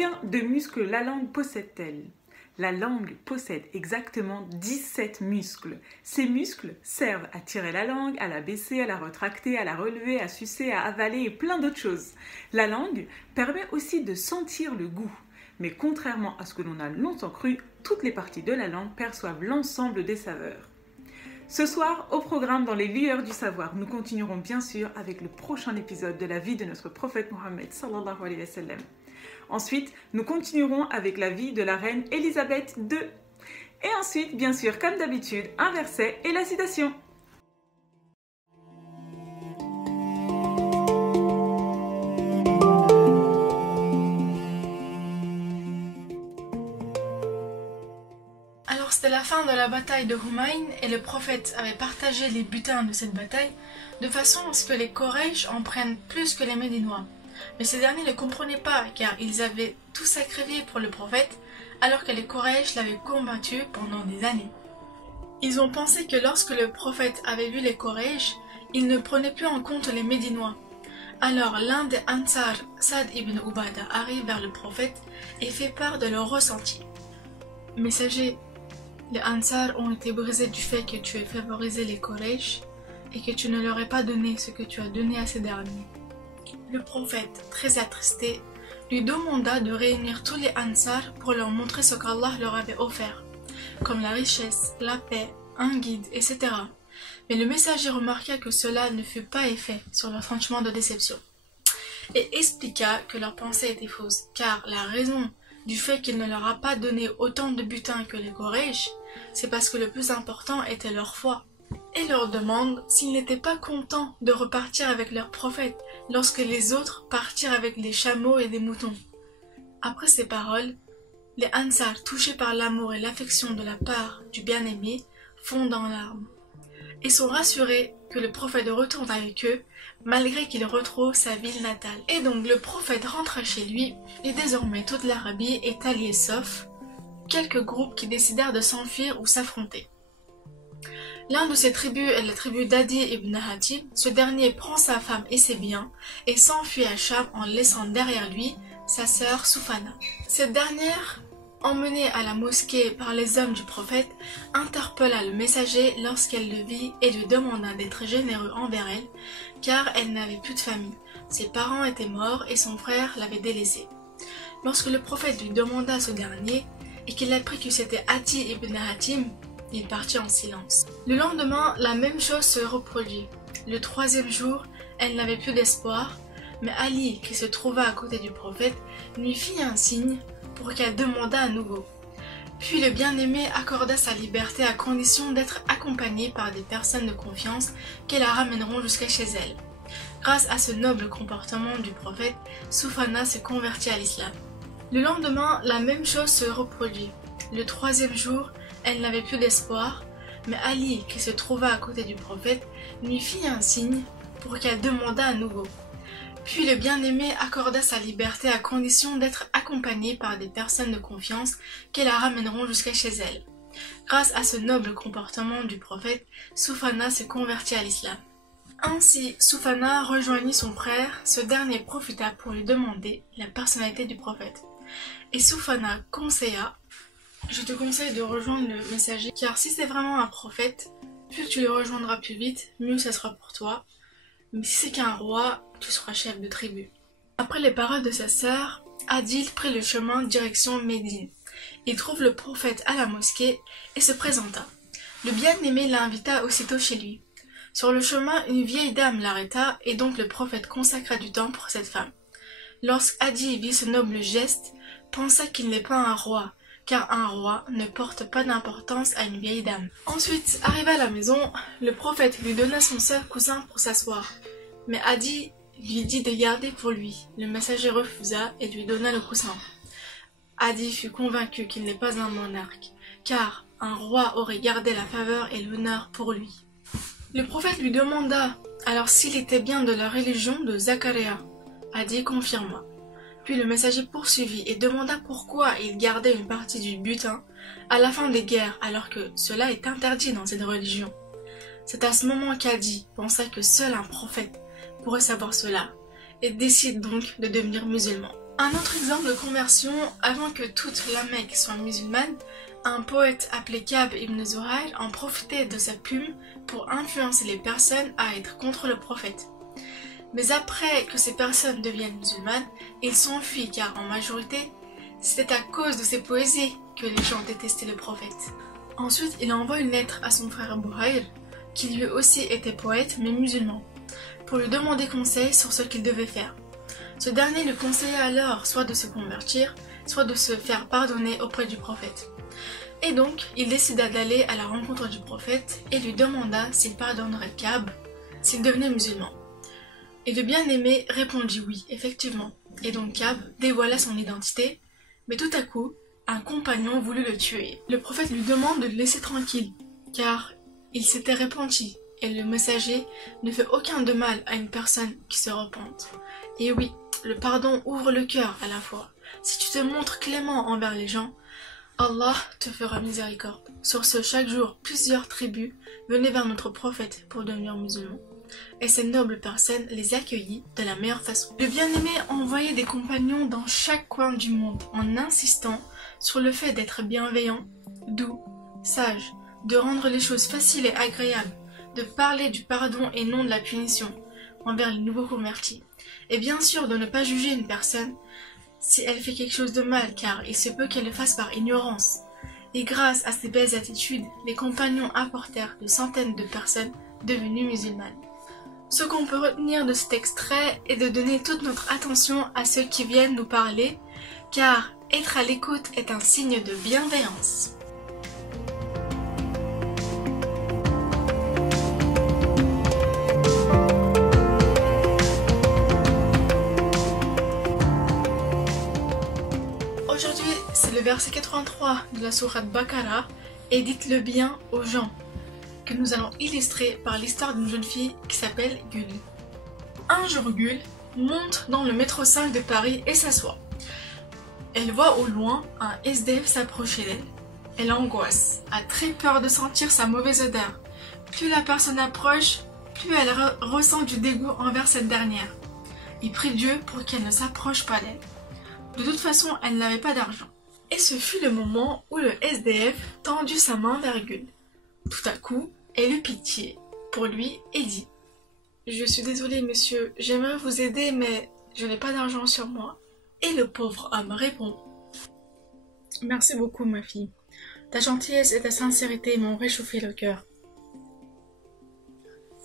Combien de muscles la langue possède-t-elle? La langue possède exactement 17 muscles. Ces muscles servent à tirer la langue, à la baisser, à la retracter, à la relever, à sucer, à avaler et plein d'autres choses. La langue permet aussi de sentir le goût. Mais contrairement à ce que l'on a longtemps cru, toutes les parties de la langue perçoivent l'ensemble des saveurs. Ce soir, au programme dans les lueurs du savoir, nous continuerons bien sûr avec le prochain épisode de la vie de notre prophète Mohammed sallallahu alayhi wa sallam. Ensuite, nous continuerons avec la vie de la reine Élisabeth II. Et ensuite, bien sûr, comme d'habitude, un verset et la citation. Alors c'était la fin de la bataille de Humayn et le prophète avait partagé les butins de cette bataille de façon à ce que les Quraysh en prennent plus que les Médinois. Mais ces derniers ne comprenaient pas car ils avaient tout sacrifié pour le prophète alors que les Quraysh l'avaient combattu pendant des années. Ils ont pensé que lorsque le prophète avait vu les Quraysh, il ne prenait plus en compte les Médinois. Alors l'un des Ansar, Saad ibn Ubada, arrive vers le prophète et fait part de leur ressenti. Messager, les Ansar ont été brisés du fait que tu aies favorisé les Quraysh et que tu ne leur aies pas donné ce que tu as donné à ces derniers. Le prophète, très attristé, lui demanda de réunir tous les Ansar pour leur montrer ce qu'Allah leur avait offert, comme la richesse, la paix, un guide, etc. Mais le messager remarqua que cela ne fut pas effet sur leur sentiment de déception, et expliqua que leur pensée était fausse, car la raison du fait qu'il ne leur a pas donné autant de butin que les Quraysh, c'est parce que le plus important était leur foi. Et leur demande s'ils n'étaient pas contents de repartir avec leur prophète lorsque les autres partirent avec des chameaux et des moutons. Après ces paroles, les Ansar, touchés par l'amour et l'affection de la part du bien-aimé, fondent en larmes et sont rassurés que le prophète retourne avec eux malgré qu'il retrouve sa ville natale. Et donc le prophète rentra chez lui et désormais toute l'Arabie est alliée sauf quelques groupes qui décidèrent de s'enfuir ou s'affronter. L'un de ces tribus est la tribu d'Adi ibn Hatim. Ce dernier prend sa femme et ses biens et s'enfuit à Cham en laissant derrière lui sa sœur Soufana. Cette dernière, emmenée à la mosquée par les hommes du prophète, interpella le messager lorsqu'elle le vit et lui demanda d'être généreux envers elle, car elle n'avait plus de famille. Ses parents étaient morts et son frère l'avait délaissée. Lorsque le prophète lui demanda ce dernier et qu'il apprit que c'était Adi ibn Hatim, il partit en silence. Le lendemain, la même chose se reproduit. Le troisième jour, elle n'avait plus d'espoir, mais Ali, qui se trouva à côté du prophète, lui fit un signe pour qu'elle demandât à nouveau. Puis le bien-aimé accorda sa liberté à condition d'être accompagnée par des personnes de confiance qui la ramèneront jusqu'à chez elle. Grâce à ce noble comportement du prophète, Soufana se convertit à l'islam. Le lendemain, la même chose se reproduit. Le troisième jour, elle n'avait plus d'espoir, mais Ali, qui se trouva à côté du prophète, lui fit un signe pour qu'elle demandât à nouveau. Puis le bien-aimé accorda sa liberté à condition d'être accompagnée par des personnes de confiance qui la ramèneront jusqu'à chez elle. Grâce à ce noble comportement du prophète, Soufana se convertit à l'islam. Ainsi, Soufana rejoignit son frère, ce dernier profita pour lui demander la personnalité du prophète. Et Soufana conseilla: je te conseille de rejoindre le messager, car si c'est vraiment un prophète, plus tu le rejoindras plus vite, mieux ça sera pour toi. Mais si c'est qu'un roi, tu seras chef de tribu. Après les paroles de sa sœur, Adil prit le chemin direction Médine. Il trouve le prophète à la mosquée et se présenta. Le bien-aimé l'invita aussitôt chez lui. Sur le chemin, une vieille dame l'arrêta et donc le prophète consacra du temps pour cette femme. Lorsqu'Adi vit ce noble geste, pensa qu'il n'est pas un roi, car un roi ne porte pas d'importance à une vieille dame. Ensuite, arrivé à la maison, le prophète lui donna son seul cousin pour s'asseoir. Mais Adi lui dit de garder pour lui. Le messager refusa et lui donna le coussin. Adi fut convaincu qu'il n'est pas un monarque, car un roi aurait gardé la faveur et l'honneur pour lui. Le prophète lui demanda alors s'il était bien de la religion de Zacharia. Adi confirma. Puis le messager poursuivit et demanda pourquoi il gardait une partie du butin à la fin des guerres alors que cela est interdit dans cette religion. C'est à ce moment qu'Adi pensa que seul un prophète pourrait savoir cela et décide donc de devenir musulman. Un autre exemple de conversion, avant que toute la Mecque soit musulmane, un poète appelé Ka'b ibn Zuhayr en profitait de sa plume pour influencer les personnes à être contre le prophète. Mais après que ces personnes deviennent musulmanes, ils s'enfuient car en majorité, c'était à cause de ses poésies que les gens détestaient le prophète. Ensuite, il envoie une lettre à son frère Buhayr, qui lui aussi était poète mais musulman, pour lui demander conseil sur ce qu'il devait faire. Ce dernier lui conseilla alors soit de se convertir, soit de se faire pardonner auprès du prophète. Et donc, il décida d'aller à la rencontre du prophète et lui demanda s'il pardonnerait Ka'b s'il devenait musulman. Et le bien-aimé répondit oui, effectivement. Et donc Ka'b dévoila son identité, mais tout à coup, un compagnon voulut le tuer. Le prophète lui demande de le laisser tranquille, car il s'était repenti, et le messager ne fait aucun de mal à une personne qui se repente. Et oui, le pardon ouvre le cœur à la fois. Si tu te montres clément envers les gens, Allah te fera miséricorde. Sur ce, chaque jour, plusieurs tribus venaient vers notre prophète pour devenir musulmans. Et ces nobles personnes les accueillit de la meilleure façon. Le bien-aimé envoyait des compagnons dans chaque coin du monde en insistant sur le fait d'être bienveillant, doux, sage, de rendre les choses faciles et agréables, de parler du pardon et non de la punition envers les nouveaux convertis. Et bien sûr de ne pas juger une personne si elle fait quelque chose de mal, car il se peut qu'elle le fasse par ignorance. Et grâce à ces belles attitudes, les compagnons apportèrent de centaines de personnes devenues musulmanes. Ce qu'on peut retenir de cet extrait est de donner toute notre attention à ceux qui viennent nous parler, car être à l'écoute est un signe de bienveillance. Aujourd'hui, c'est le verset 83 de la sourate Baqara, et dites le bien aux gens, que nous allons illustrer par l'histoire d'une jeune fille qui s'appelle Gul. Un jour, Gul monte dans le métro 5 de Paris et s'assoit. Elle voit au loin un SDF s'approcher d'elle. Elle angoisse, a très peur de sentir sa mauvaise odeur. Plus la personne approche, plus elle ressent du dégoût envers cette dernière. Il prie Dieu pour qu'elle ne s'approche pas d'elle. De toute façon, elle n'avait pas d'argent. Et ce fut le moment où le SDF tendit sa main vers Gul. Tout à coup, elle eut pitié pour lui et dit « Je suis désolée, monsieur, j'aimerais vous aider, mais je n'ai pas d'argent sur moi. » Et le pauvre homme répond « Merci beaucoup, ma fille. Ta gentillesse et ta sincérité m'ont réchauffé le cœur. »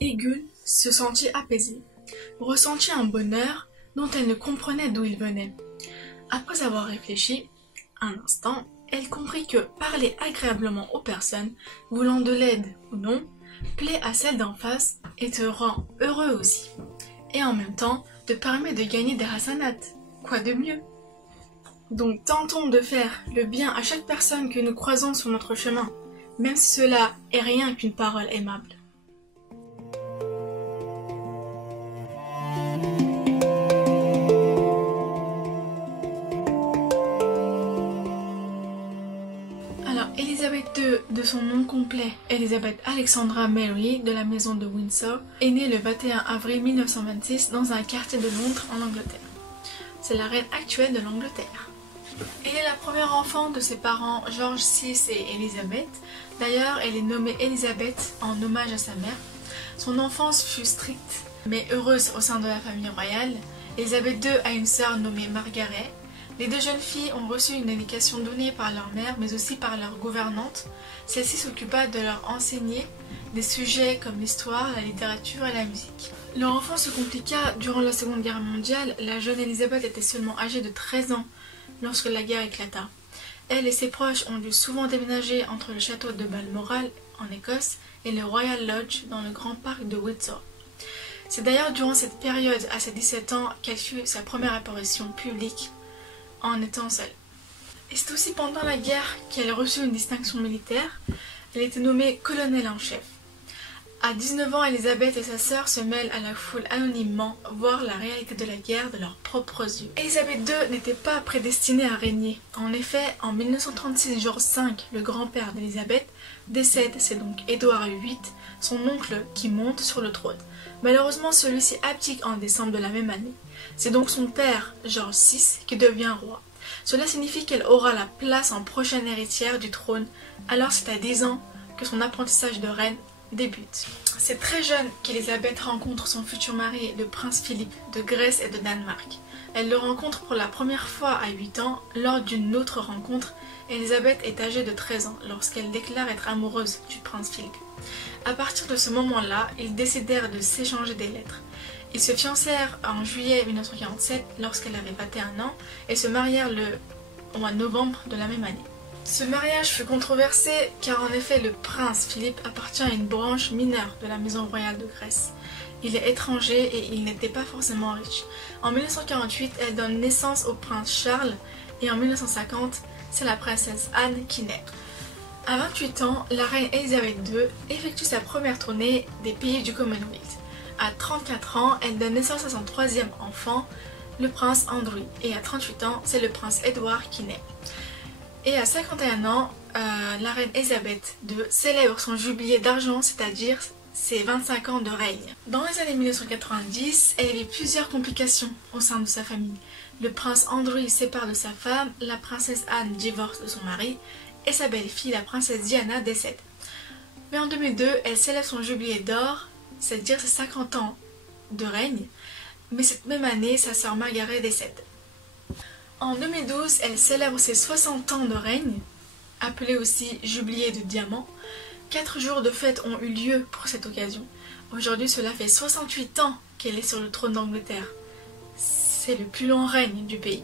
Et Gul se sentit apaisée, ressentit un bonheur dont elle ne comprenait d'où il venait. Après avoir réfléchi un instant, elle comprit que parler agréablement aux personnes, voulant de l'aide ou non, plaît à celle d'en face et te rend heureux aussi. Et en même temps, te permet de gagner des hasanats. Quoi de mieux? Donc tentons de faire le bien à chaque personne que nous croisons sur notre chemin, même si cela est rien qu'une parole aimable. Elisabeth II, de son nom complet, Elizabeth Alexandra Mary de la maison de Windsor, est née le 21 avril 1926 dans un quartier de Londres en Angleterre. C'est la reine actuelle de l'Angleterre. Elle est la première enfant de ses parents George VI et Elizabeth. D'ailleurs, elle est nommée Elizabeth en hommage à sa mère. Son enfance fut stricte, mais heureuse au sein de la famille royale. Elizabeth II a une sœur nommée Margaret. Les deux jeunes filles ont reçu une éducation donnée par leur mère, mais aussi par leur gouvernante. Celle-ci s'occupa de leur enseigner des sujets comme l'histoire, la littérature et la musique. Leur enfance se compliqua durant la Seconde Guerre mondiale. La jeune Elisabeth était seulement âgée de 13 ans lorsque la guerre éclata. Elle et ses proches ont dû souvent déménager entre le château de Balmoral en Écosse et le Royal Lodge dans le grand parc de Windsor. C'est d'ailleurs durant cette période, à ses 17 ans, qu'elle fut sa première apparition publique en étant seule. Et c'est aussi pendant la guerre qu'elle reçut une distinction militaire. Elle était nommée colonel en chef. À 19 ans, Elisabeth et sa sœur se mêlent à la foule anonymement, voir la réalité de la guerre de leurs propres yeux. Elisabeth II n'était pas prédestinée à régner. En effet, en 1936, George V, le grand-père d'Elisabeth, décède, c'est donc Édouard VIII, son oncle, qui monte sur le trône. Malheureusement, celui-ci abdique en décembre de la même année. C'est donc son père, George VI, qui devient roi. Cela signifie qu'elle aura la place en prochaine héritière du trône, alors c'est à 10 ans que son apprentissage de reine débute. C'est très jeune qu'Elisabeth rencontre son futur mari, le prince Philippe de Grèce et de Danemark. Elle le rencontre pour la première fois à 8 ans. Lors d'une autre rencontre, Elisabeth est âgée de 13 ans lorsqu'elle déclare être amoureuse du prince Philippe. À partir de ce moment-là, ils décidèrent de s'échanger des lettres. Ils se fiancèrent en juillet 1947 lorsqu'elle avait 21 ans et se marièrent au mois de novembre de la même année. Ce mariage fut controversé car en effet le prince Philippe appartient à une branche mineure de la maison royale de Grèce. Il est étranger et il n'était pas forcément riche. En 1948, elle donne naissance au prince Charles et en 1950, c'est la princesse Anne qui naît. À 28 ans, la reine Elisabeth II effectue sa première tournée des pays du Commonwealth. À 34 ans, elle donne naissance à son troisième enfant, le prince Andrew. Et à 38 ans, c'est le prince Edward qui naît. Et à 51 ans, la reine Elisabeth II célèbre son jubilé d'argent, c'est-à-dire ses 25 ans de règne. Dans les années 1990, elle vit plusieurs complications au sein de sa famille. Le prince Andrew sépare de sa femme, la princesse Anne divorce de son mari, et sa belle-fille, la princesse Diana, décède. Mais en 2002, elle célèbre son jubilé d'or, c'est-à-dire ses 50 ans de règne, mais cette même année, sa sœur Margaret décède. En 2012, elle célèbre ses 60 ans de règne, appelé aussi jubilé de diamant. 4 jours de fête ont eu lieu pour cette occasion. Aujourd'hui, cela fait 68 ans qu'elle est sur le trône d'Angleterre. C'est le plus long règne du pays.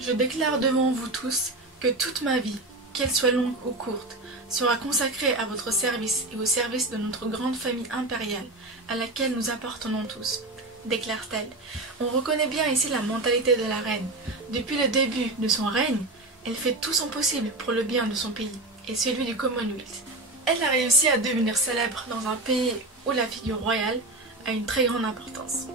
Je déclare devant vous tous que toute ma vie, qu'elle soit longue ou courte, sera consacrée à votre service et au service de notre grande famille impériale, à laquelle nous appartenons tous, déclare-t-elle. On reconnaît bien ici la mentalité de la reine. Depuis le début de son règne, elle fait tout son possible pour le bien de son pays et celui du Commonwealth. Elle a réussi à devenir célèbre dans un pays où la figure royale a une très grande importance.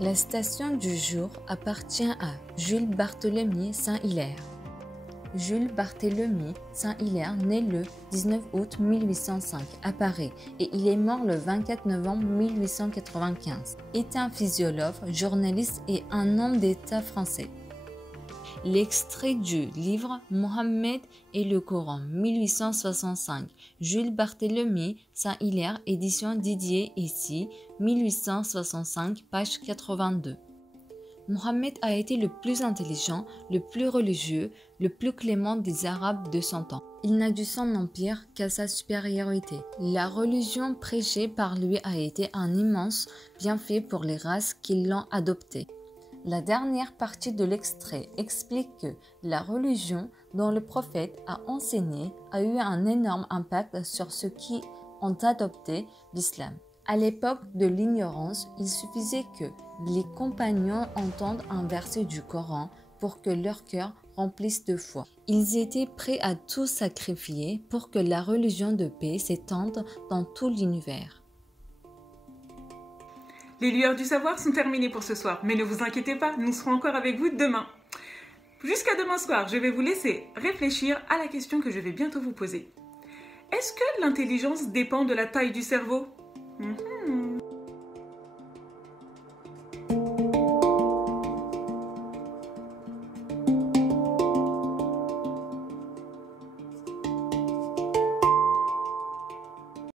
La station du jour appartient à Jules Barthélemy Saint-Hilaire. Jules Barthélemy Saint-Hilaire naît le 19 août 1805 à Paris et il est mort le 24 novembre 1895. Est un physiologue, journaliste et un homme d'État français. L'extrait du livre Mohammed et le Coran 1865, Jules Barthélemy Saint-Hilaire, édition Didier Essy, 1865, page 82. Mohammed a été le plus intelligent, le plus religieux, le plus clément des Arabes de son temps. Il n'a dû son empire qu'à sa supériorité. La religion prêchée par lui a été un immense bienfait pour les races qui l'ont adoptée. La dernière partie de l'extrait explique que la religion dont le prophète a enseigné a eu un énorme impact sur ceux qui ont adopté l'islam. À l'époque de l'ignorance, il suffisait que les compagnons entendent un verset du Coran pour que leur cœur remplisse de foi. Ils étaient prêts à tout sacrifier pour que la religion de paix s'étende dans tout l'univers. Les lueurs du savoir sont terminées pour ce soir, mais ne vous inquiétez pas, nous serons encore avec vous demain. Jusqu'à demain soir, je vais vous laisser réfléchir à la question que je vais bientôt vous poser. Est-ce que l'intelligence dépend de la taille du cerveau ?